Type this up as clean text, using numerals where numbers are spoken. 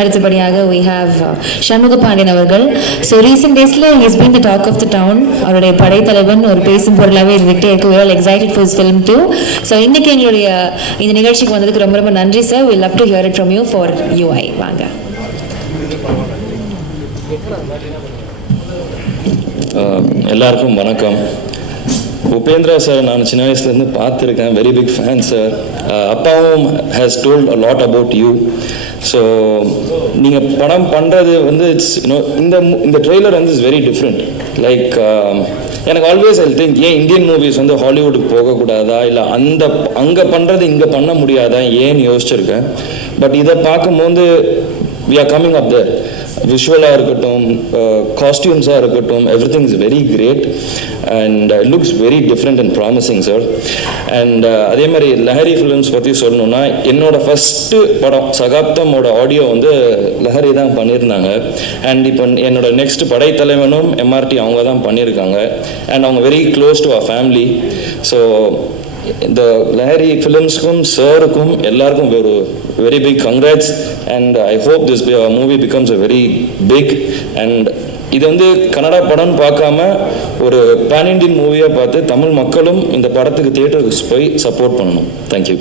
அடுத்தபடியாக we have Shanmuga Pandian அவர்கள். So recent டேஸில் his been the talk of the town. அவருடைய படைத்தலைவன் ஒரு பேசும் பொருளாகவே இருந்துகிட்டே இருக்கு. we are all excited for his film too. So இன்னைக்கு எங்களுடைய இந்த நிகழ்ச்சிக்கு வந்ததுக்கு ரொம்ப ரொம்ப நன்றி sir. we love to hear it from you for UI. வாங்க. எல்லாருக்கும் வணக்கம். உபேந்திரா சார் நான் சின்ன வயசுலேருந்து பார்த்துருக்கேன். Very big fan sir. அப்பாவும் has told a lot about you. So நீங்கள் படம் பண்ணுறது வந்து இட்ஸ் இந்த ட்ரெய்லர் வந்து இட்ஸ் வெரி டிஃப்ரெண்ட். லைக் எனக்கு ஆல்வேஸ் ஐ திங்க் ஏன் இந்தியன் மூவிஸ் வந்து ஹாலிவுட்டுக்கு போகக்கூடாதா, இல்லை அங்கே பண்ணுறது இங்கே பண்ண முடியாதா ஏன்னு யோசிச்சிருக்கேன். பட் இதை பார்க்கும்போது we are coming up there. விஷுவலாக இருக்கட்டும், காஸ்டியூம்ஸாக இருக்கட்டும், everything is very great and it looks very different and promising sir. And அதே மாதிரி லஹரி ஃபிலிம்ஸ் பற்றி சொல்லணுன்னா, என்னோட ஃபஸ்ட்டு படம் சகாப்தமோட ஆடியோ வந்து லஹரி தான் பண்ணியிருந்தாங்க. அண்ட் இப்போ என்னோட நெக்ஸ்ட் படைத்தலைவனும் எம்ஆர்டி அவங்க தான் பண்ணியிருக்காங்க. அண்ட் அவங்க வெரி க்ளோஸ் டு அவர் ஃபேமிலி. ஸோ இந்த லஹரி ஃபிலிம்ஸ்க்கும் சாருக்கும் எல்லாருக்கும் ஒரு very big congrats. And I hope this movie becomes a very big. And இது வந்து கன்னடா படம்னு பார்க்காம ஒரு பேன் இண்டியன் மூவியாக பார்த்து தமிழ் மக்களும் இந்த படத்துக்கு தியேட்டருக்கு போய் சப்போர்ட் பண்ணணும். தேங்க்யூ.